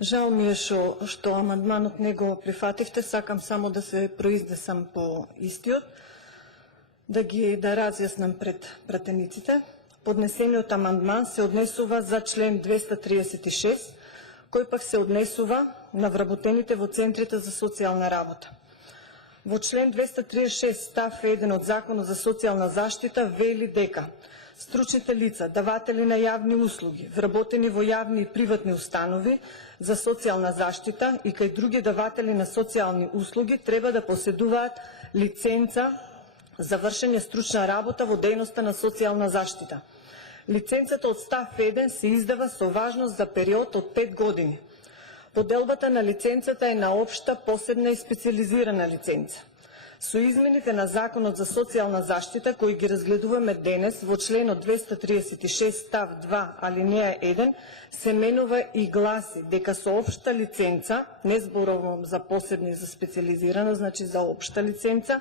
Жал ми е што амандманот не го прифативте, сакам само да се произнесам по истиот, да разјаснам пред пратениците. Поднесениот амандман се однесува за член 236, кој пак се однесува на вработените во центрите за социјална работа. Во член 236 став 1 од Законот за социјална заштита вели дека стручните лица, даватели на јавни услуги, вработени во јавни и приватни установи за социјална заштита и кај други даватели на социјални услуги треба да поседуваат лиценца за вршење стручна работа во дејноста на социјална заштита. Лиценцата од став 1 се издава со важност за период од 5 години. Поделбата на лиценцата е на општа, посебна и специализирана лиценца. Со измените на Законот за социјална заштита, кои ги разгледуваме денес, во членот 236 став 2 алинеја 1, се менува и гласи дека со општа лиценца, не зборувам за посебна и за специализирана, значи за општа лиценца,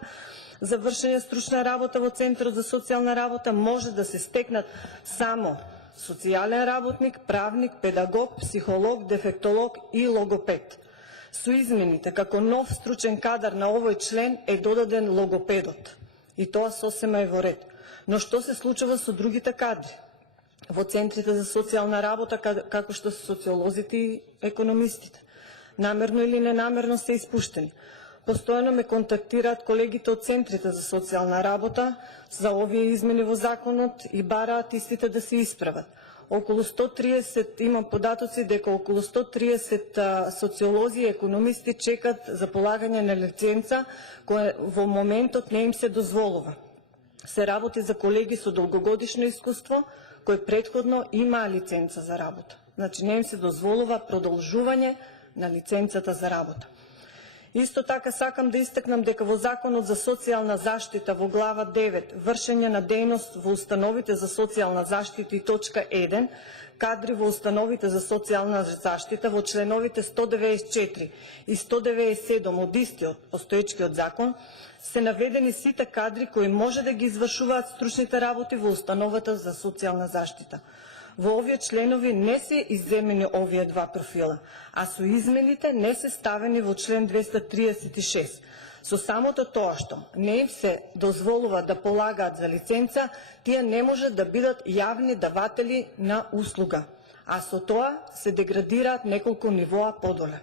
за вршење стручна работа во Центарот за социјална работа може да се стекнат само социјален работник, правник, педагог, психолог, дефектолог и логопед. Со измените, како нов стручен кадар на овој член е додаден логопедот. И тоа сосема е во ред. Но што се случува со другите кадри? Во центрите за социјална работа, како што се социолозите и економистите. Намерно или ненамерно се испуштени. Постојано ме контактираат колегите од центрите за социјална работа за овие измени во законот и бараат истите да се исправат. Околу 130, имам податоци дека околу 130 социолози и економисти чекат за полагање на лиценца, која во моментот не им се дозволува. Се работи за колеги со долгогодишно искуство, кои претходно имаа лиценца за работа. Значи не им се дозволува продолжување на лиценцата за работа. Исто така сакам да истакнам дека во Законот за социјална заштита во глава 9 вршење на дејност во установите за социјална заштита и точка 1 кадри во установите за социјална заштита во членовите 194 и 197 од истиот постоечкиот закон се наведени сите кадри кои може да ги извршуваат стручните работи во установата за социјална заштита. Во овие членови не се изземени овие два профила, а со измените не се ставени во член 236. Со самото тоа што не им се дозволува да полагаат за лиценца, тие не може да бидат јавни даватели на услуга, а со тоа се деградираат неколку нивоа подоле.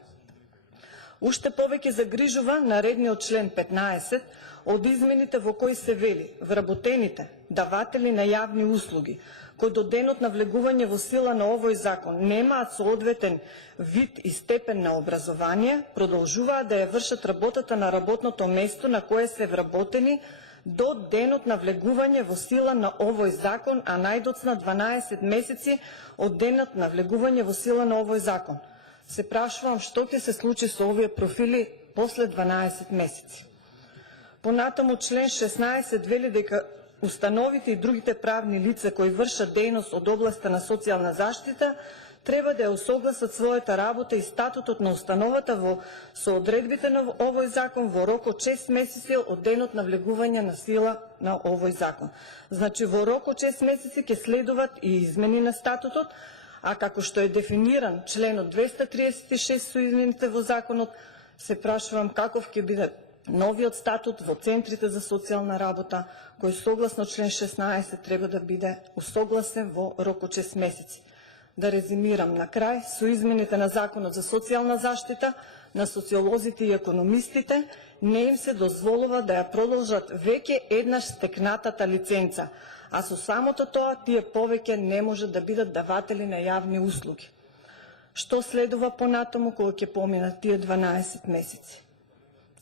Уште повеќе загрижува наредниот член 15 од измените во кои се вели вработените даватели на јавни услуги кои до денот на влегување во сила на овој закон немаат соодветен вид и степен на образование, продолжуваат да ја вршат работата на работното место на кое се вработени до денот на влегување во сила на овој закон, а најдоцна 12 месеци од денот на влегување во сила на овој закон. Се прашувам што ќе се случи со овие профили после 12 месеци. Понатаму член 16 вели дека установите и другите правни лица кои вршат дејност од областа на социјална заштита треба да ја усогласат својата работа и статутот на установата со одредбите на овој закон во рок од 6 месеци од денот на влегување на сила на овој закон. Значи во рок од 6 месеци ќе следуваат и измени на статутот, а како што е дефиниран членот 236 со измените во законот, се прашувам каков ќе биде новиот статут во центрите за социјална работа, кој согласно член 16 треба да биде усогласен во рок од 6 месеци. Да резимирам на крај, со измените на Законот за социјална заштита, на социолозите и економистите не им се дозволува да ја продолжат веќе еднаш стекнатата лиценца, а со самото тоа тие повеќе не може да бидат даватели на јавни услуги. Што следува понатаму кога ќе поминат тие 12 месеци?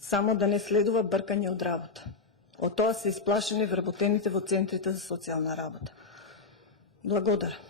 Само да не следува бркање од работа. Од тоа се исплашени вработените во центрите за социјална работа. Благодарам.